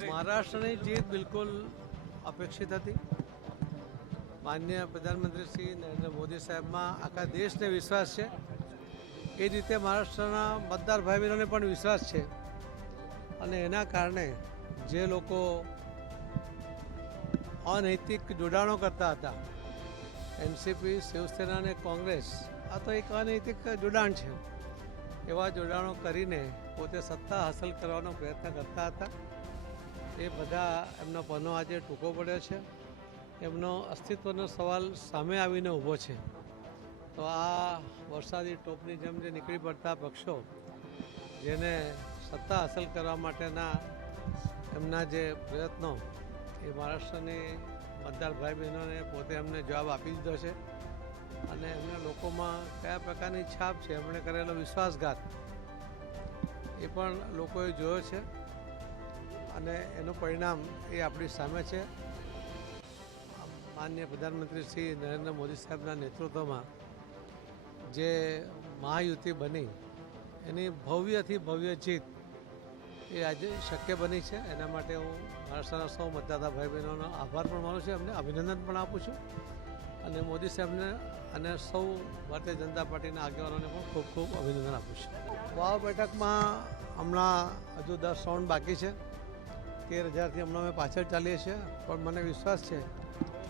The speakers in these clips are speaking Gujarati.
મહારાષ્ટ્રની જીત બિલકુલ અપેક્ષિત હતી. માનનીય પ્રધાનમંત્રી શ્રી નરેન્દ્ર મોદી સાહેબમાં આખા દેશને વિશ્વાસ છે. એ રીતે મહારાષ્ટ્રના મતદાર ભાઈ બહેનોને પણ વિશ્વાસ છે અને એના કારણે જે લોકો અનૈતિક જોડાણો કરતા હતા, એનસીપી, શિવસેના અને કોંગ્રેસ, આ તો એક અનૈતિક જોડાણ છે. એવા જોડાણો કરીને પોતે સત્તા હાંસલ કરવાનો પ્રયત્ન કરતા હતા. એ બધા એમનો પનો આજે ટૂંકો પડ્યો છે. એમનો અસ્તિત્વનો સવાલ સામે આવીને ઊભો છે. તો આ વરસાદી ટોપની જેમ જે નીકળી પડતા પક્ષો, જેને સત્તા હાંસલ કરવા માટેના એમના જે પ્રયત્નો, એ મહારાષ્ટ્રની મતદાર ભાઈ બહેનોને પોતે એમને જવાબ આપી દીધો છે અને એમના લોકોમાં કયા પ્રકારની છાપ છે, એમણે કરેલો વિશ્વાસઘાત, એ પણ લોકોએ જોયો છે અને એનું પરિણામ એ આપણી સામે છે. માનનીય પ્રધાનમંત્રી શ્રી નરેન્દ્ર મોદી સાહેબના નેતૃત્વમાં જે મહાયુતિ બની, એની ભવ્યથી ભવ્ય જીત એ આજે શક્ય બની છે. એના માટે હું મહારાષ્ટ્રના સૌ મતદાતા ભાઈ બહેનોનો આભાર પણ માનું છું, એમને અભિનંદન પણ આપું છું અને મોદી સાહેબને અને સૌ ભારતીય જનતા પાર્ટીના આગેવાનોને પણ ખૂબ ખૂબ અભિનંદન આપું છું. વાવ બેઠકમાં હમણાં હજુ 10 રાઉન્ડ બાકી છે. 13,000થી હમણાં અમે પાછળ ચાલીએ છીએ, પણ મને વિશ્વાસ છે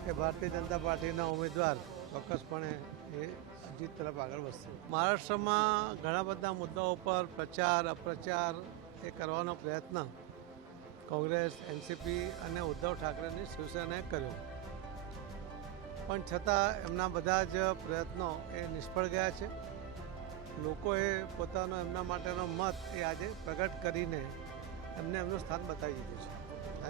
કે ભારતીય જનતા પાર્ટીના ઉમેદવાર ચોક્કસપણે એ જીત તરફ આગળ વધશે. મહારાષ્ટ્રમાં ઘણા બધા મુદ્દાઓ પર પ્રચાર અપ્રચાર એ કરવાનો પ્રયત્ન કોંગ્રેસ, એનસીપી અને ઉદ્ધવ ઠાકરેની શિવસેનાએ કર્યો, પણ છતાં એમના બધા જ પ્રયત્નો એ નિષ્ફળ ગયા છે. લોકોએ પોતાનો એમના માટેનો મત એ આજે પ્રગટ કરીને એમને એમનું સ્થાન બતાવી દીધું છે.